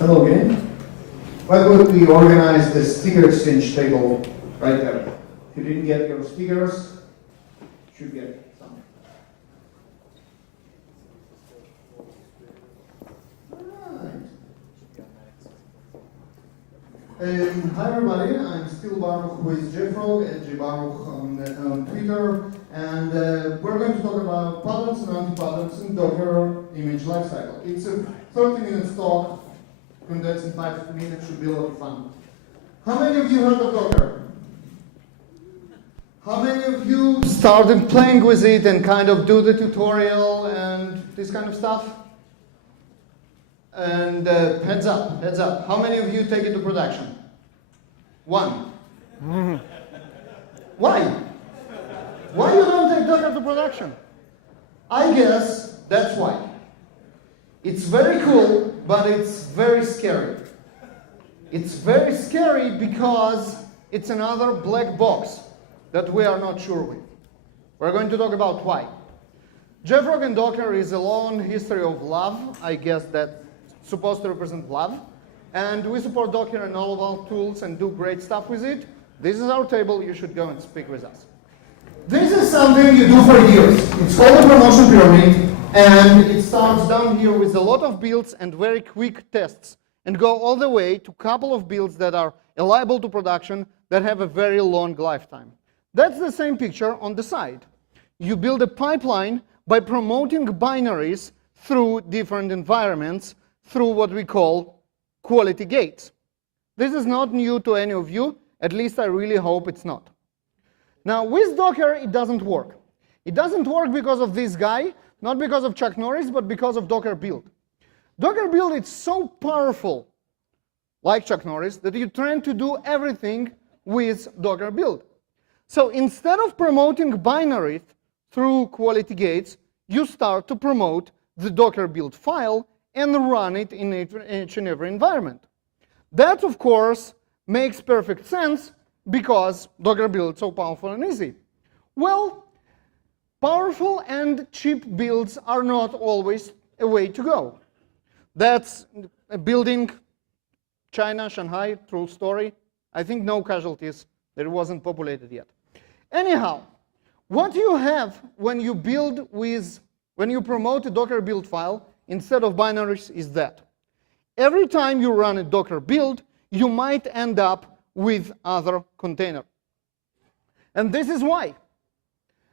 Hello again. Why would we organize the sticker exchange table right there? If you didn't get your stickers, you should get some. Hi everybody, I'm still Baruch with JFrog at JBaruch on Twitter, and we're going to talk about patterns and anti-patterns in Docker image lifecycle. It's a 30-minute talk, condensed in 5 minutes, should be a lot of fun. How many of you heard of Docker? How many of you started playing with it and kind of do the tutorial and this kind of stuff? And heads up, heads up. How many of you take it to production? One. Why? Why you don't take Docker to production? I guess that's why. It's very cool, but it's very scary. It's very scary because it's another black box that we are not sure with. We're going to talk about why. JFrog and Docker is a long history of love. I guess that's supposed to represent love. And we support Docker and all of our tools and do great stuff with it. This is our table. You should go and speak with us. This is something you do for years. It's called a promotion pyramid. And it starts down here with a lot of builds and very quick tests. And go all the way to a couple of builds that are liable to production that have a very long lifetime. That's the same picture on the side. You build a pipeline by promoting binaries through different environments through what we call quality gates. This is not new to any of you. At least I really hope it's not. Now, with Docker, it doesn't work. It doesn't work because of this guy, not because of Chuck Norris, but because of Docker build. Docker build is so powerful, like Chuck Norris, that you try to do everything with Docker build. So instead of promoting binaries through quality gates, you start to promote the Docker build file and run it in each and every environment. That, of course, makes perfect sense because Docker build is so powerful and easy. Well, powerful and cheap builds are not always a way to go. That's a building, China, Shanghai, true story. I think no casualties, that it wasn't populated yet. Anyhow, what you have when you build with, when you promote a Docker build file instead of binaries is that. Every time you run a Docker build, you might end up with other container. And this is why.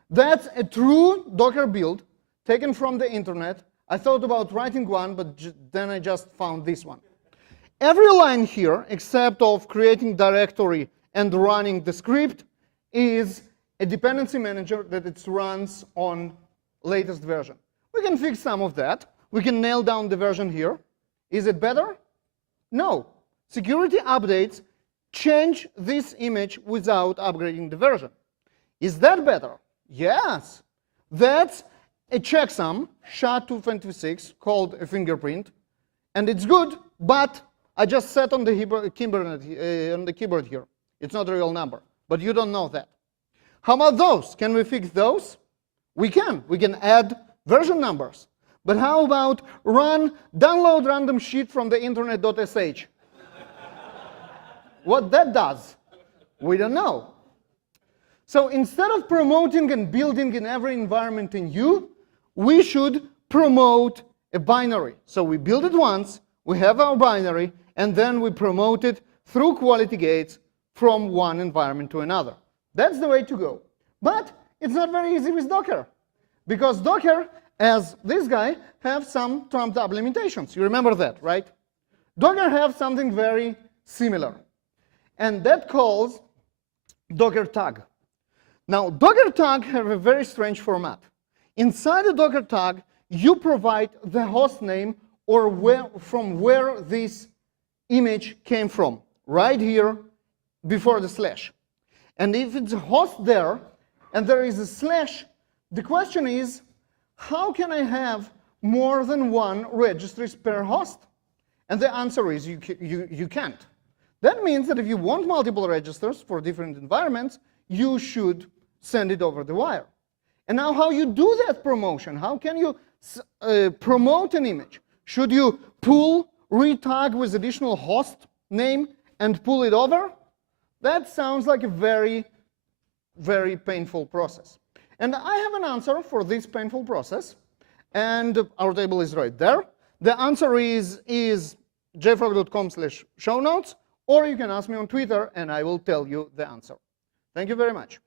That's a true Docker build taken from the internet. I thought about writing one, but then I just found this one. Every line here, except of creating directory and running the script, is a dependency manager that it runs on latest version. We can fix some of that. We can nail down the version here. Is it better? No. Security updates change this image without upgrading the version. Is that better? Yes. That's a checksum, SHA-256, called a fingerprint. And it's good, but I just set on the keyboard here. It's not a real number, but you don't know that. How about those? Can we fix those? We can. We can add version numbers. But how about download random shit from the internet.sh? What that does, we don't know. So instead of promoting and building in every environment in U, we should promote a binary. So we build it once, we have our binary, and then we promote it through quality gates from one environment to another. That's the way to go. But it's not very easy with Docker. Because Docker, as this guy, have some trumped up limitations. You remember that, right? Docker have something very similar. And that calls Docker tag. Now, Docker tag have a very strange format. Inside the Docker tag, you provide the host name or from where this image came from, right here before the slash. And if it's a host there, and there is a slash, the question is, how can I have more than one registries per host? And the answer is you can't. That means that if you want multiple registers for different environments, you should send it over the wire. And now how you do that promotion? How can you promote an image? Should you pull retag with additional host name and pull it over, that sounds like a very, very painful process. And I have an answer for this painful process, and our table is right there. The answer is jfrog.com/show notes, or you can ask me on Twitter, and I will tell you the answer. Thank you very much.